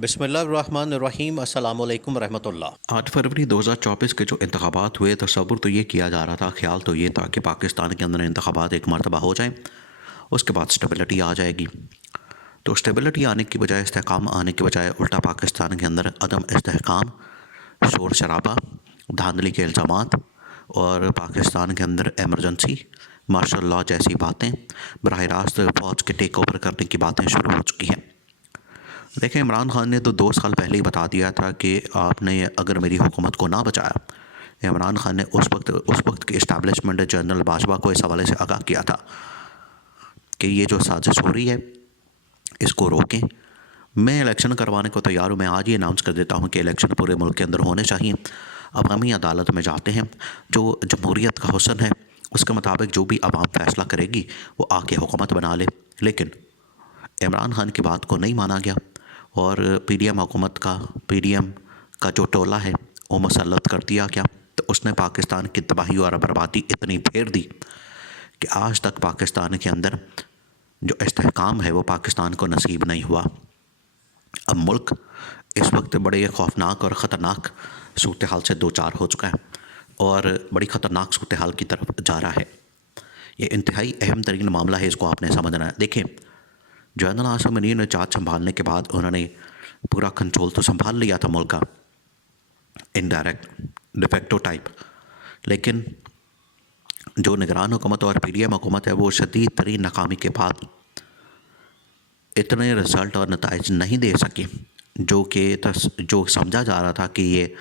बिस्मिल्लाहिर्रहमानिर्रहीम अस्सलामु अलैकुम रहमतुल्लाह। 8 फरवरी 2024 के जो इंतखाबात हुए, तसव्वुर तो ये किया जा रहा था, ख्याल तो ये था कि पाकिस्तान के अंदर इंतखाबात एक मरतबा हो जाएं, उसके बाद स्टेबिलिटी आ जाएगी। तो स्टेबिलिटी आने की बजाय, इस्तेहकाम आने की बजाय उल्टा पाकिस्तान के अंदर अदम इस्तेहकाम, शोर शराबा, धांधली के इल्ज़ामात और पाकिस्तान के अंदर एमरजेंसी, मार्शल लॉ जैसी बातें, बराह रास्त फ़ौज के टेक ओवर करने की बातें शुरू हो चुकी हैं। देखें, इमरान खान ने तो 2 साल पहले ही बता दिया था कि आपने अगर मेरी हुकूमत को ना बचाया। इमरान खान ने उस वक्त की इस्टेब्लिशमेंट जनरल बाजवा को इस हवाले से आगाह किया था कि ये जो साजिश हो रही है इसको रोकें। मैं इलेक्शन करवाने को तैयार हूँ। मैं आज ही अनाउंस कर देता हूँ कि इलेक्शन पूरे मुल्क के अंदर होने चाहिए। अवामी अदालत में जाते हैं, जो जमहूरियत का हुस्न है उसके मुताबिक जो भी आवाम फैसला करेगी वो आके हुकूमत बना ले। लेकिन इमरान खान की बात को नहीं माना गया और पीडीएम का जो टोला है वो मुसल्लत कर दिया गया। तो उसने पाकिस्तान की तबाही और बर्बादी इतनी फेर दी कि आज तक पाकिस्तान के अंदर जो इस्तेहकाम है वो पाकिस्तान को नसीब नहीं हुआ। अब मुल्क इस वक्त बड़े खौफनाक और ख़तरनाक सूरत हाल से दो चार हो चुका है और बड़ी ख़तरनाक सूरत हाल की तरफ जा रहा है। ये इंतहाई अहम तरीन मामला है, इसको आपने समझना है। देखें, जनरल आसिम मुनीर ने चार्ज संभालने के बाद उन्होंने पूरा कंट्रोल तो संभाल लिया था मुल्क का, इनडायरेक्ट डिफेक्टो टाइप। लेकिन जो निगरान हुकूमत और पीडीएम हुकूमत है वो शदीद तरीन नाकामी के बाद इतने रिज़ल्ट और नताइज नहीं दे सकी जो समझा जा रहा था कि ये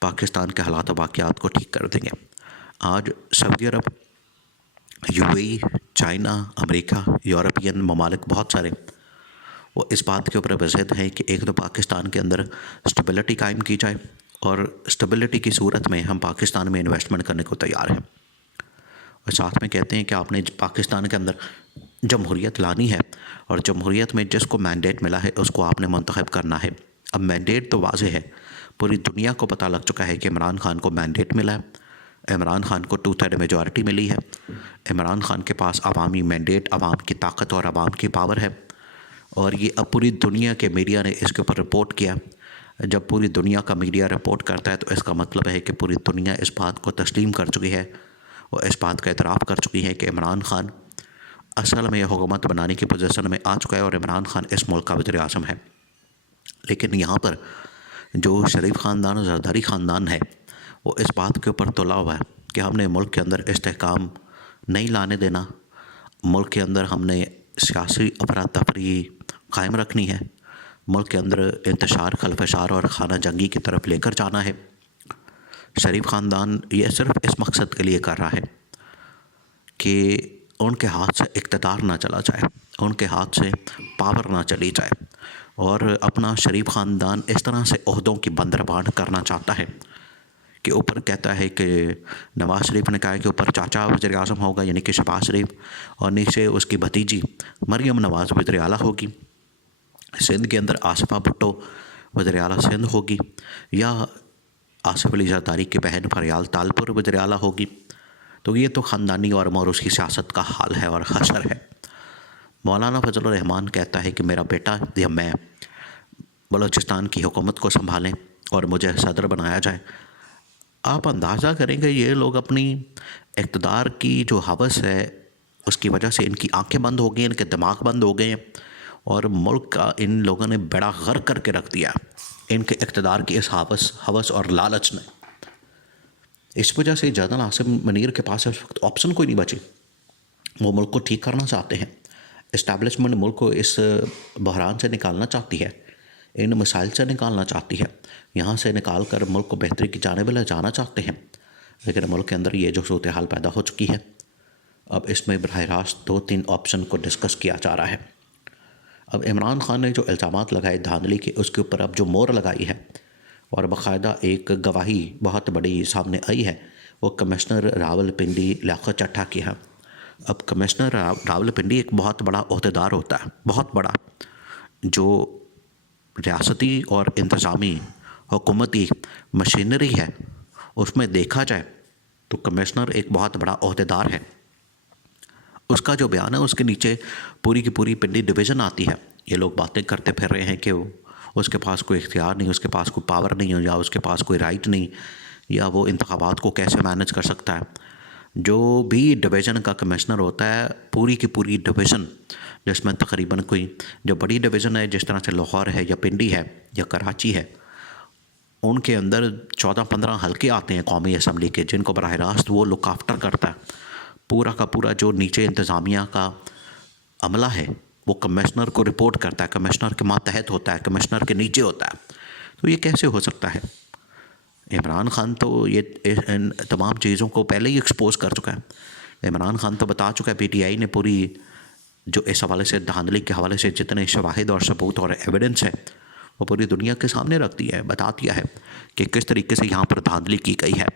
पाकिस्तान के हालात वाक़यात को ठीक कर देंगे। आज सऊदी अरब, यूएई, चाइना, अमेरिका, यूरोपियन ममालिक बहुत सारे वो इस बात के ऊपर वज़द हैं कि एक तो पाकिस्तान के अंदर स्टेबिलिटी कायम की जाए और स्टेबिलिटी की सूरत में हम पाकिस्तान में इन्वेस्टमेंट करने को तैयार हैं। और साथ में कहते हैं कि आपने पाकिस्तान के अंदर जमहूरियत लानी है और जमहूरियत में जिसको मैंडेट मिला है उसको आपने मुंतखब करना है। अब मैंडेट तो वाज़ेह है, पूरी दुनिया को पता लग चुका है कि इमरान खान को मैंडेट मिला है, इमरान खान को 2/3 मेजॉरिटी मिली है, इमरान खान के पास अवामी मैंडेट, अवाम की ताकत और अवाम की पावर है। और ये अब पूरी दुनिया के मीडिया ने इसके ऊपर रिपोर्ट किया। जब पूरी दुनिया का मीडिया रिपोर्ट करता है तो इसका मतलब है कि पूरी दुनिया इस बात को तस्लीम कर चुकी है और इस बात का एतराफ़ कर चुकी है कि इमरान खान असल में हुकूमत बनाने की पोजीशन में आ चुका है और इमरान खान इस मुल्क का वज़ीर आज़म है। लेकिन यहाँ पर जो शरीफ ख़ानदान और जरदारी ख़ानदान है वो इस बात के ऊपर तुला हुआ है कि हमने मुल्क के अंदर इस्तेहकाम नहीं लाने देना, मुल्क के अंदर हमने सियासी अफरा तफरी कायम रखनी है, मुल्क के अंदर इंतशार, खलफशार और खाना जंगी की तरफ लेकर जाना है। शरीफ ख़ानदान ये सिर्फ इस मकसद के लिए कर रहा है कि उनके हाथ से इक़्तिदार ना चला जाए, उनके हाथ से पावर ना चली जाए और अपना शरीफ ख़ानदान इस तरह से ओहदों की बंदरबांट करना चाहता है कि ऊपर कहता है कि नवाज़ शरीफ ने कहा है कि ऊपर चाचा वज़ीर आज़म होगा यानी कि शहबाज शरीफ, और नीचे उसकी भतीजी मरियम नवाज़ वज़ीर आला होगी। सिंध के अंदर आसिफा भुट्टो वज़ीर आला सिंध होगी या आसिफ अली ज़रदारी की बहन फरियाल तालपुर वज़ीर आला होगी। तो ये तो ख़ानदानी और मौरूस की सियासत का हाल है और हशर है। मौलाना फजल रहमान कहता है कि मेरा बेटा या मैं बलूचिस्तान की हुकूमत को संभालें और मुझे सदर बनाया जाए। आप अंदाज़ा करेंगे ये लोग अपनी इक़्तिदार की जो हवस है उसकी वजह से इनकी आंखें बंद हो गई, इनके दिमाग बंद हो गए और मुल्क का इन लोगों ने बेड़ा गर्क करके रख दिया इनके इक़्तिदार की इस हवस और लालच ने। इस वजह से जनरल आसिम मुनीर के पास इस वक्त ऑप्शन कोई नहीं बची। वो मुल्क को ठीक करना चाहते हैं, इस्टेब्लिशमेंट मुल्क को इस बहरान से निकालना चाहती है, इन मसाइल से निकालना चाहती है, यहाँ से निकाल कर मुल्क को बेहतरी की जानिब ले जाना चाहते हैं। लेकिन मुल्क के अंदर ये जो सूरत हाल पैदा हो चुकी है, अब इसमें बराह रास्त 2-3 ऑप्शन को डिस्कस किया जा रहा है। अब इमरान खान ने जो इल्ज़ामात लगाए धांधली के, उसके ऊपर अब जो मोहर लगाई है और बाकायदा एक गवाही बहुत बड़ी सामने आई है, वो कमिश्नर रावलपिंडी लियाकत चट्टा की है। अब कमिश्नर रावलपिंडी एक बहुत बड़ा ओहदेदार होता है, बहुत बड़ा, जो रियासती और इंतज़ामी हुकूमती मशीनरी है उसमें देखा जाए तो कमिश्नर एक बहुत बड़ा ओहदेदार है। उसका जो बयान है उसके नीचे पूरी की पूरी पिंडी डिवीज़न आती है। ये लोग बातें करते फिर रहे हैं कि उसके पास कोई इख्तियार नहीं, उसके पास कोई पावर नहीं हो, या उसके पास कोई राइट नहीं, या वो इंतखाबात को कैसे मैनेज कर सकता है। जो भी डिवीज़न का कमिश्नर होता है, पूरी की पूरी डिवीज़न, जिसमें तकरीबन कोई जो बड़ी डिवीज़न है जिस तरह से लाहौर है या पिंडी है या कराची है, उनके अंदर 14-15 हल्के आते हैं कौमी असम्बली के, जिनको बराह रास्त वो लुक आफ्टर करता है। पूरा का पूरा जो नीचे इंतज़ामिया का अमला है वो कमिश्नर को रिपोर्ट करता है, कमिश्नर के मातहत होता है, कमिश्नर के नीचे होता है। तो ये कैसे हो सकता है? इमरान खान तो ये इन तमाम चीज़ों को पहले ही एक्सपोज कर चुका है। इमरान खान तो बता चुका है, पीटीआई ने पूरी जो इस हवाले से धांधली के हवाले से जितने शवाहिद और सबूत और एविडेंस है वो पूरी दुनिया के सामने रख दिया है, बता दिया है कि किस तरीके से यहाँ पर धांधली की गई है,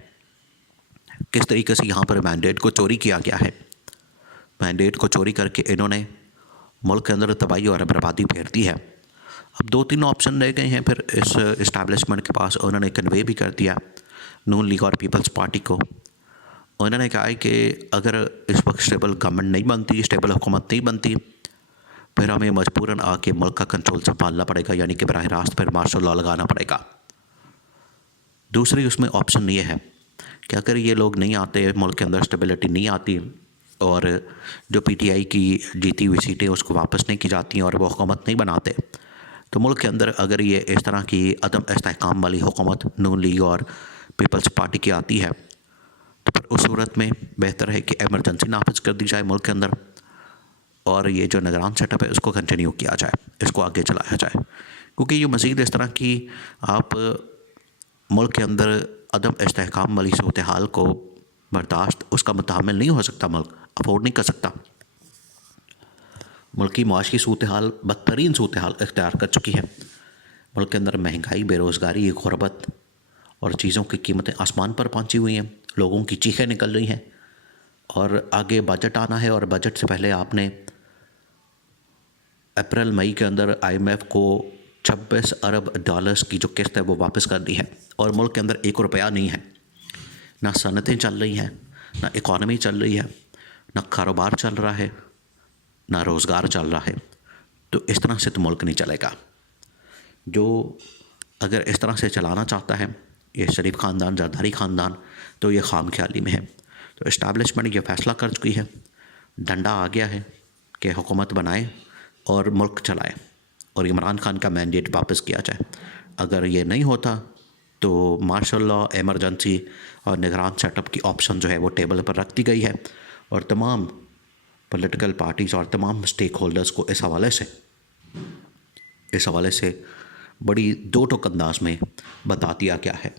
किस तरीके से यहाँ पर मैंडेट को चोरी किया गया है। मैंडेट को चोरी करके इन्होंने मुल्क के अंदर तबाही और बर्बादी फेर दी है। अब 2-3 ऑप्शन रह गए हैं फिर इस इस्टेब्लिशमेंट के पास। उन्होंने कन्वे भी कर दिया नून लीग और पीपल्स पार्टी को। उन्होंने कहा है कि अगर इस वक्त स्टेबल गवर्नमेंट नहीं बनती, स्टेबल हुकूमत नहीं बनती, फिर हमें मजबूरन आके मुल्क का कंट्रोल संभालना पड़ेगा, यानी कि बराह रास्त फिर मार्शल लॉ लगाना पड़ेगा। दूसरी उसमें ऑप्शन ये है कि अगर ये लोग नहीं आते, मुल्क के अंदर स्टेबिलिटी नहीं आती और जो पीटीआई की जीती हुई सीटें उसको वापस नहीं की जाती और वो हुकूमत नहीं बनाते, तो मुल्क के अंदर अगर ये इस तरह की अदम इस्तेहकाम वाली हुकूमत नून लीग और पीपल्स पार्टी की आती है, तो फिर उस सूरत में बेहतर है कि एमरजेंसी नाफिज कर दी जाए मुल्क के अंदर और ये जो निगरान सेटअप है उसको कंटिन्यू किया जाए, इसको आगे चलाया जाए। क्योंकि ये मज़ीद इस तरह की आप मुल्क के अंदर अदम इस्तेहकाम वाली सूरत हाल को बर्दाश्त उसका मुतामिल नहीं हो सकता, मुल्क अफोर्ड नहीं कर सकता। मुल्क की मुआशी सूरत हाल बदतरीन सूरत हाल इख्तियार कर चुकी है। मुल्क के अंदर महंगाई, बेरोज़गारी, गुरबत और चीज़ों की कीमतें आसमान पर पहुंची हुई हैं, लोगों की चीखें निकल रही हैं और आगे बजट आना है और बजट से पहले आपने अप्रैल मई के अंदर IMF को 26 अरब डॉलर्स की जो किस्त है वो वापस कर दी है और मुल्क के अंदर 1 रुपया नहीं है। ना सनतें चल रही हैं, ना इकॉनमी चल रही है, ना कारोबार चल रहा है, ना रोज़गार चल रहा है। तो इस तरह से तो मुल्क नहीं चलेगा। जो अगर इस तरह से चलाना चाहता है ये शरीफ ख़ानदान, जरदारी ख़ानदान, तो ये खाम ख्याली में है। तो इस्टेब्लिशमेंट ये फ़ैसला कर चुकी है, डंडा आ गया है कि हुकूमत बनाए और मुल्क चलाए और इमरान खान का मैंडेट वापस किया जाए। अगर ये नहीं होता तो मार्शल लॉ, एमरजेंसी और निगरान सेटअप की ऑप्शन जो है वो टेबल पर रख दी गई है और तमाम पॉलिटिकल पार्टीज़ और तमाम स्टेक होल्डर्स को इस हवाले से बड़ी दो टोक अंदाज में बता दिया गया है।